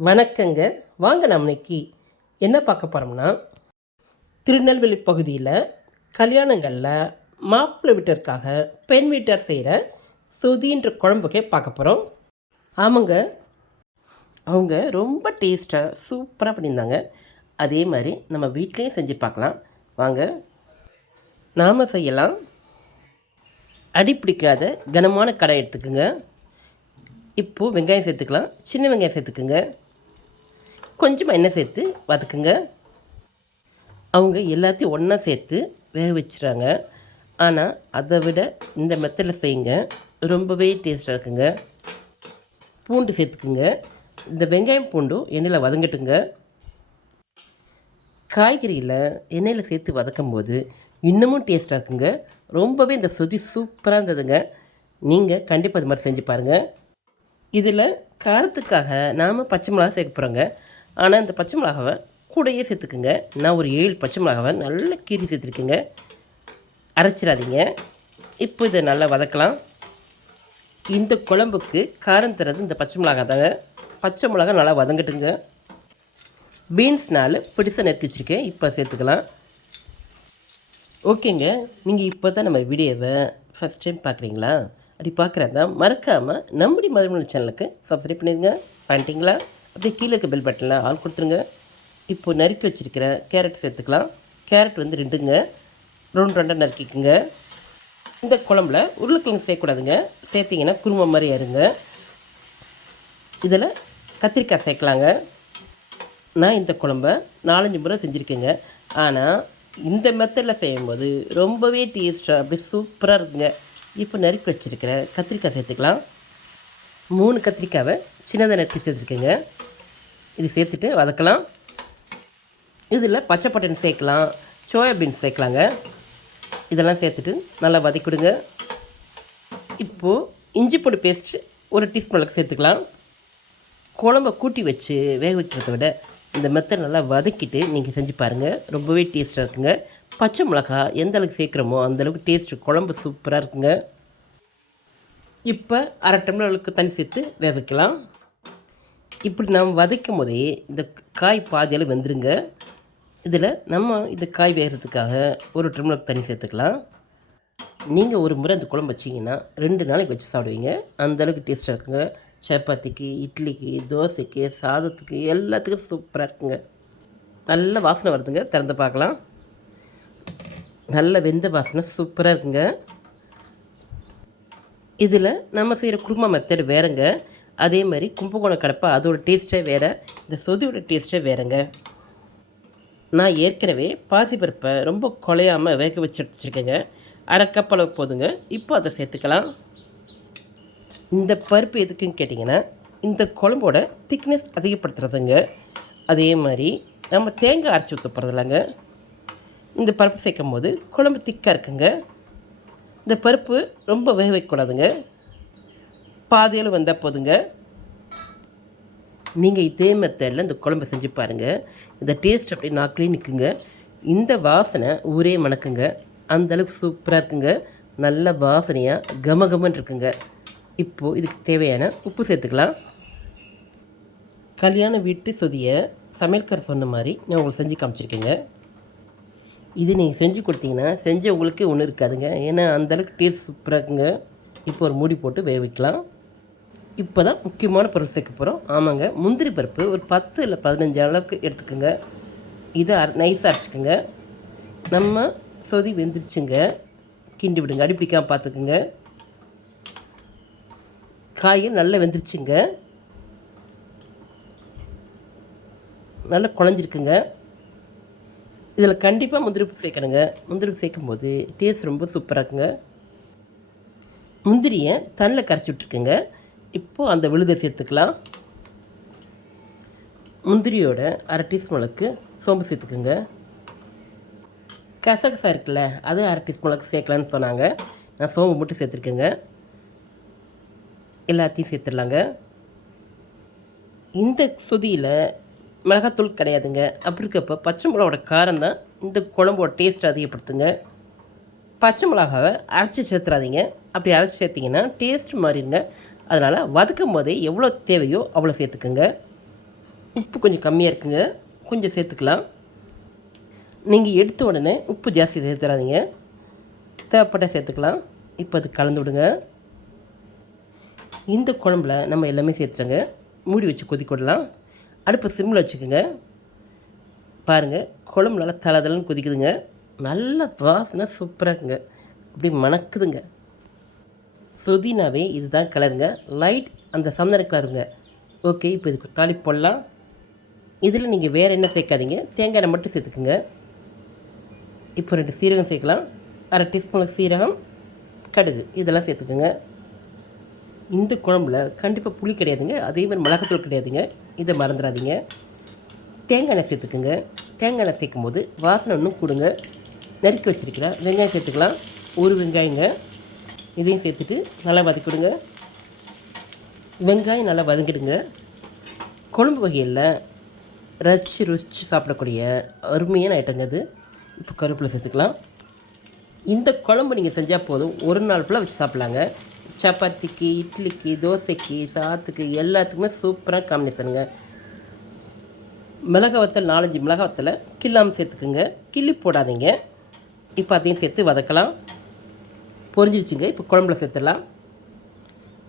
வணக்கங்க. வாங்க நம்ம இன்னைக்கு என்ன பார்க்க போகிறோம்னா திருநெல்வேலி பகுதியில் கல்யாணங்களில் மாப்பிள்ளை வீட்டிற்காக பெண் வீட்டார் செய்கிற சொதின்ற குழம்புக்கே பார்க்க போகிறோம் ஆமாங்க. அவங்க ரொம்ப டேஸ்ட்டாக சூப்பராக பண்ணியிருந்தாங்க. அதே மாதிரி நம்ம வீட்லேயும் செஞ்சு பார்க்கலாம். வாங்க. நாம் செய்யலாம். அடி பிடிக்காத கனமான கடை எடுத்துக்கோங்க. இப்போது வெங்காயம் சேர்த்துக்கலாம். சின்ன வெங்காயம் சேர்த்துக்குங்க. கொஞ்சமாக எண்ணெய் சேர்த்து வதக்குங்க. அவங்க எல்லாத்தையும் ஒன்றா சேர்த்து வேக வச்சுறாங்க ஆனால் அதை விட இந்த மெத்தடில் செய்யுங்க. ரொம்பவே டேஸ்ட்டாக இருக்குங்க. பூண்டு சேர்த்துக்குங்க. இந்த வெங்காயம் பூண்டும் எண்ணெயில் வதங்கட்டுங்க. காய்கறியில் எண்ணெயில் சேர்த்து வதக்கும் போது இன்னமும் டேஸ்ட்டாக இருக்குங்க. ரொம்பவே இந்த சுதி சூப்பராக இருந்ததுங்க. நீங்கள் கண்டிப்பாக இது மாதிரி செஞ்சு பாருங்கள் இதில் காரத்துக்காக நாம் பச்சை மிளகா சேர்க்க போகிறோங்க ஆனால் இந்த பச்சை மிளகாவை கூடயே சேர்த்துக்குங்க. நான் ஒரு ஏழு பச்சை மிளகாவை நல்லா கீறி சேர்த்துருக்கேங்க. அரைச்சிடாதீங்க. இப்போ இதை நல்லா வதக்கலாம். இந்த குழம்புக்கு காரம் தரது இந்த பச்சை மிளகா தாங்க. பச்சை மிளகா நல்லா வதங்கட்டுங்க. பீன்ஸ் நாலு பிடிசா நறுக்கி வச்சுருக்கேன். இப்போ சேர்த்துக்கலாம். ஓகேங்க. நீங்கள் இப்போ தான் நம்ம வீடியோவை ஃபஸ்ட் டைம் பார்க்குறீங்களா அப்படி பார்க்குறதா மறக்காமல் நம்முடைய மதுமணி சேனலுக்கு சப்ஸ்கிரைப் பண்ணிடுங்க. பண்ணிட்டீங்களா? அப்படியே கீழே இருக்க பெல் பட்டனில் ஆள் கொடுத்துருங்க. இப்போது நறுக்கி வச்சுருக்கிற கேரட் சேர்த்துக்கலாம். கேரட் வந்து ரெண்டுங்க. ரெண்டு ரெண்டாக நறுக்கிக்குங்க. இந்த குழம்புல உருளைக்கிழங்கு சேர்க்கக்கூடாதுங்க சேர்த்திங்கன்னா குருமா மாதிரி இருங்க இதில் கத்திரிக்காய் சேர்க்கலாங்க. நான் இந்த குழம்ப நாலஞ்சு முறை செஞ்சுருக்கேங்க. ஆனால் இந்த மெத்தடில் செய்யும்போது ரொம்பவே டேஸ்ட்டாக அப்படியே சூப்பராக இருக்குங்க. இப்போ நறுக்கி வச்சுருக்கிற கத்திரிக்காய் சேர்த்துக்கலாம். மூணு கத்திரிக்காவை சின்னதாக நறுக்கி சேர்த்துருக்கேங்க. இது சேர்த்துட்டு வதக்கலாம். இதில் பச்சை பட்டன் சேர்க்கலாம். சோயாபீன்ஸ் சேர்க்கலாங்க. இதெல்லாம் சேர்த்துட்டு நல்லா வதக்கிவிடுங்க இப்போது இஞ்சி பூண்டு பேஸ்ட்டு ஒரு டீஸ்பூன் அளவுக்கு சேர்த்துக்கலாம். குழம்ப கூட்டி வச்சு வேக வைக்கிறத விட இந்த மெத்தட் நல்லா வதக்கிட்டு நீங்கள் செஞ்சு பாருங்கள் ரொம்பவே டேஸ்ட்டாக இருக்குங்க. பச்சை மிளகா எந்த அளவுக்கு சேர்க்குறோமோ அந்தளவுக்கு டேஸ்ட்டு குழம்பு சூப்பராக இருக்குங்க. இப்போ அரை டம்ளர் அளவுக்கு தண்ணி சேர்த்து வேக வைக்கலாம். இப்படி நாம் வதைக்கும் போதே இந்த காய் பாதியால் வெந்துருங்க. இதில் நம்ம இந்த காய் வேகிறதுக்காக ஒரு டம்ளர் தண்ணி சேர்த்துக்கலாம். நீங்கள் ஒரு முறை அந்த குழம்பு வச்சிங்கன்னா ரெண்டு நாளைக்கு வச்சு சாப்பிடுவீங்க. அந்தளவுக்கு டேஸ்ட்டாக இருக்குங்க. சப்பாத்திக்கு இட்லிக்கு தோசைக்கு சாதத்துக்கு எல்லாத்துக்கும் சூப்பராக இருக்குங்க. நல்ல வாசனை வருதுங்க. திறந்து பார்க்கலாம். நல்ல வெந்த வாசனை சூப்பராக இருக்குங்க. இதில் நம்ம செய்கிற குருமா மெத்தடு வேறுங்க. அதே மாதிரி கும்பகோணம் கடப்பா அதோட டேஸ்ட்டே வேறு இந்த சொதியோட டேஸ்ட்டே வேறுங்க. நான் ஏற்கனவே பாசிப்பருப்பை ரொம்ப குலையாமல் வேக வச்சு வச்சுருக்கேங்க அரை கப் அளவு போதுங்க. இப்போ அதை சேர்த்துக்கலாம். இந்த பருப்பு எதுக்குன்னு கேட்டிங்கன்னா இந்த குழம்போட திக்னஸ் அதிகப்படுத்துறதுங்க. அதே மாதிரி நம்ம தேங்காய் அரைச்சி ஊற்ற போகிறதில்லங்க இந்த பருப்பு சேர்க்கும் போது குழம்பு திக்காக இருக்குங்க. இந்த பருப்பு ரொம்ப வேக வைக்கக்கூடாதுங்க. பாதியில் வந்தால் போதுங்க. நீங்கள் இதே மெத்தடில் இந்த குழம்பு செஞ்சு பாருங்கள் இந்த டேஸ்ட் அப்படி நாக்கிலே நிற்குங்க இந்த வாசனை ஊரே மணக்குங்க. அந்தளவுக்கு சூப்பராக இருக்குங்க. நல்ல வாசனையாக கமகமன் இருக்குங்க. இப்போது இதுக்கு தேவையான உப்பு சேர்த்துக்கலாம். கல்யாண வீட்டு சொதியை சமையல்கார் சொன்ன மாதிரி நான் உங்களுக்கு செஞ்சு காமிச்சிருக்கேங்க. இது நீங்கள் செஞ்சு கொடுத்தீங்கன்னா செஞ்ச உங்களுக்கு ஒன்றும் இருக்காதுங்க. ஏன்னா அந்தளவுக்கு டேஸ்ட் சூப்பராக இருக்குங்க. இப்போ ஒரு மூடி போட்டு வேக வைக்கலாம். இப்போ தான் முக்கியமான பொருள் சேர்க்க போகிறோம் ஆமாங்க முந்திரி பருப்பு ஒரு பத்து இல்லை பதினஞ்சு அளவுக்கு எடுத்துக்கோங்க. இதை அரை நைஸாக அரைச்சிக்கோங்க. நம்ம சொதி வெந்துருச்சுங்க. கிண்டி விடுங்க அடிப்பிடிக்காமல் பார்த்துக்குங்க. காயும் நல்லா வெந்துருச்சுங்க. நல்லா குழஞ்சிருக்குங்க. இதில் கண்டிப்பாக முந்திரி சேர்க்கணுங்க. முந்திரி சேர்க்கும்போது டேஸ்ட் ரொம்ப சூப்பராக இருக்குங்க. முந்திரியை தண்ணில் கரைச்சி விட்ருக்குங்க இப்போது அந்த விழுதை சேர்த்துக்கலாம். முந்திரியோட அரை டீஸ்பூன் அளவுக்கு சோம்பு சேர்த்துக்குங்க. கசகசா இருக்குல்ல அது அரை டீஸ்பூன் அளவுக்கு சேர்க்கலான்னு சொன்னாங்க. நான் சோம்பு மட்டும் சேர்த்துருக்கேங்க. எல்லாத்தையும் சேர்த்துடலாங்க. இந்த சுதியில் மிளகாத்தூள் கிடையாதுங்க. அப்படி இருக்கப்போ பச்சை மிளகாவோட காரம் தான் இந்த குழம்போட டேஸ்ட் அதிகப்படுத்துங்க. பச்சை மிளகாவை அரைச்சி சேர்த்துறாதீங்க. அப்படி அரைச்சி சேர்த்திங்கன்னா டேஸ்ட் மாறிடுங்க. அதனால் வதக்கும் போதே எவ்வளோ தேவையோ அவ்வளோ சேர்த்துக்குங்க. உப்பு கொஞ்சம் கம்மியாக இருக்குங்க. கொஞ்சம் சேர்த்துக்கலாம். நீங்கள் எடுத்த உடனே உப்பு ஜாஸ்தி சேர்த்துறாதீங்க. தேவைப்பட்டால் சேர்த்துக்கலாம். இப்போ அது கலந்து விடுங்க. இந்த குழம்புல நம்ம எல்லாமே சேர்த்துறோங்க மூடி வச்சு கொதிக்க விடலாம். அடுப்பு சிம்மில் வச்சுக்கோங்க. பாருங்கள் குழம்பு நல்லா தலை தலைன்னு கொதிக்குதுங்க. நல்ல வாசனை சூப்பராக இருக்குங்க. அப்படி மணக்குதுங்க. சொதினாவே இதுதான் கலருங்க. லைட் அந்த சந்தன கலருங்க. ஓகே இப்போ இதுக்கு தாளி போடலாம். இதில் நீங்கள் வேறு என்ன சேர்க்காதீங்க. தேங்காய் எண்ணெய் மட்டும் சேர்த்துக்குங்க. இப்போ ரெண்டு சீரகம் சேர்க்கலாம். அரை டீஸ்பூன் சீரகம் கடுகு. இதெல்லாம் சேர்த்துக்குங்க. இந்த குழம்புல கண்டிப்பாக புளி கிடையாதுங்க. அதே மாதிரி மிளகாத்தூள் கிடையாதுங்க. இதை மறந்துடாதீங்க. தேங்காய் எண்ணெய் சேர்த்துக்குங்க. தேங்காய் எண்ணெய் சேர்க்கும் போது வாசனை இன்னும் கொடுங்க. நறுக்கி வச்சுருக்கலாம் வெங்காயம் சேர்த்துக்கலாம். ஒரு வெங்காயங்க. இதையும் சேர்த்துட்டு நல்லா வதக்கிடுங்க. வெங்காயம் நல்லா வதங்கிடுங்க. குழம்பு வகையில் ரசித்து ருசித்து சாப்பிடக்கூடிய அருமையான ஐட்டங்க அது. இப்போ கருவேப்பிலை சேர்த்துக்கலாம். இந்த குழம்பு நீங்கள் செஞ்சால் போதும். ஒரு நாள் ஃபுல்லாக வச்சு சாப்பிட்லாங்க. சப்பாத்திக்கு இட்லிக்கு தோசைக்கு சாத்துக்கு எல்லாத்துக்குமே சூப்பராக காம்பினேஷனுங்க மிளகா வத்தல் நாலஞ்சு மிளகா வத்தலை கில்லாமல் சேர்த்துக்குங்க. கிள்ளி போடாதீங்க. இப்போ அதையும் சேர்த்து வதக்கலாம். பொரிஞ்சிருச்சுங்க. இப்போ குழம்புல சேர்த்துடலாம்.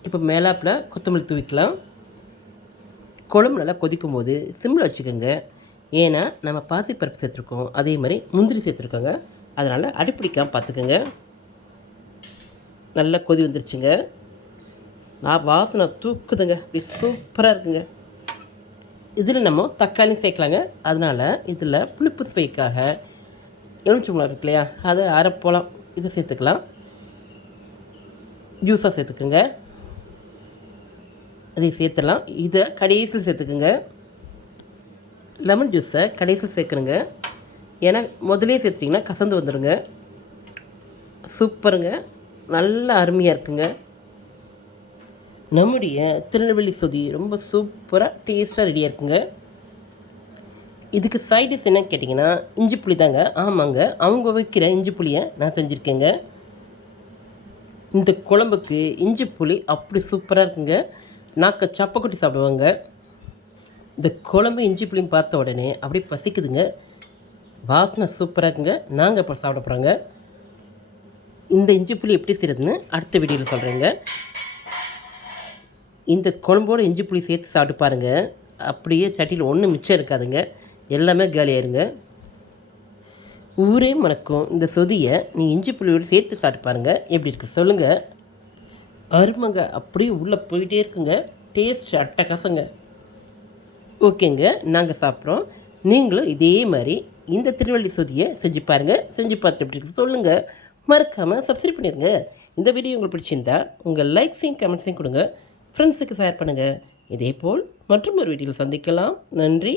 இப்போ மேலாப்பில் கொத்தமல்லி தூவிக்கலாம். குழம்பு நல்லா கொதிக்கும் போது சிம்மில் வச்சுக்கோங்க. ஏன்னா நம்ம பாசிப்பருப்பு சேர்த்துருக்கோம். அதே மாதிரி முந்திரி சேர்த்துருக்கோங்க. அதனால் அடிப்பிடிக்காமல் பார்த்துக்கோங்க. நல்லா கொதி வந்துருச்சுங்க. நான் வாசனை தூக்குதுங்க. அப்படி சூப்பராக இருக்குங்க. இதில் நம்ம தக்காளியும் சேர்க்கலாங்க. அதனால் இதில் புளிப்பு சுவைக்காக எலுமிச்சம்பழம் இருக்கு இல்லையா? அதை அரை இதை சேர்த்துக்கலாம். ஜூஸாக சேர்த்துக்குங்க. அதை சேர்த்துடலாம். இதை கடைசியில் சேர்த்துக்குங்க. லெமன் ஜூஸை கடைசியில் சேர்க்கணுங்க. ஏன்னா முதலே சேர்த்துட்டிங்கன்னா கசந்து வந்துடுங்க சூப்பருங்க. நல்லா அருமையாக இருக்குங்க. நம்முடைய திருநெல்வேலி சொதி ரொம்ப சூப்பராக டேஸ்ட்டாக ரெடியாக இருக்குங்க. இதுக்கு சைடிஷ் என்ன என்னன்னு கேட்டிங்கன்னா இஞ்சி புளி தாங்க. ஆமாங்க. அவங்க வைக்கிற இஞ்சி புளியை நான் செஞ்சுருக்கேங்க. இந்த குழம்புக்கு இஞ்சி புளி அப்படி சூப்பராக இருக்குங்க. நாக்க சப்பக்குட்டி சாப்பிடுவாங்க. இந்த குழம்பு இஞ்சி புளியும் பார்த்த உடனே அப்படியே பசிக்குதுங்க. வாசனை சூப்பராக இருக்குங்க. நாங்கள் இப்போ சாப்பிட போகிறோங்க இந்த இஞ்சி புளி எப்படி செய்கிறதுன்னு அடுத்த வீடியோவில் சொல்கிறேங்க இந்த குழம்போடு இஞ்சி புளி சேர்த்து சாப்பிட்டு பாருங்கள் அப்படியே சட்டியில் ஒன்றும் மிச்சம் இருக்காதுங்க. எல்லாமே காலியாயிருங்க. ஊரே மணக்கும். இந்த சொதியை நீ இஞ்சி புளியோடு சேர்த்து சாப்பிட்டு பாருங்கள் எப்படி இருக்குது சொல்லுங்கள் அருமைங்க அப்படியே உள்ளே போயிட்டே இருக்குங்க. டேஸ்ட் அட்டகாசங்க. ஓகேங்க நாங்கள் சாப்பிட்றோம். நீங்களும் இதே மாதிரி இந்த திருவள்ளி சொதியை செஞ்சு பாருங்கள் செஞ்சு பார்த்துட்டு எப்படி இருக்கு சொல்லுங்கள் மறக்காமல் சப்ஸ்கிரைப் பண்ணிடுங்க இந்த வீடியோ உங்களுக்கு பிடிச்சிருந்தா உங்கள் லைக்ஸையும் கமெண்ட்ஸையும் கொடுங்க. ஃப்ரெண்ட்ஸுக்கு ஷேர் பண்ணுங்கள் இதே போல் மற்றும் ஒரு வீடியோவில் சந்திக்கலாம். நன்றி.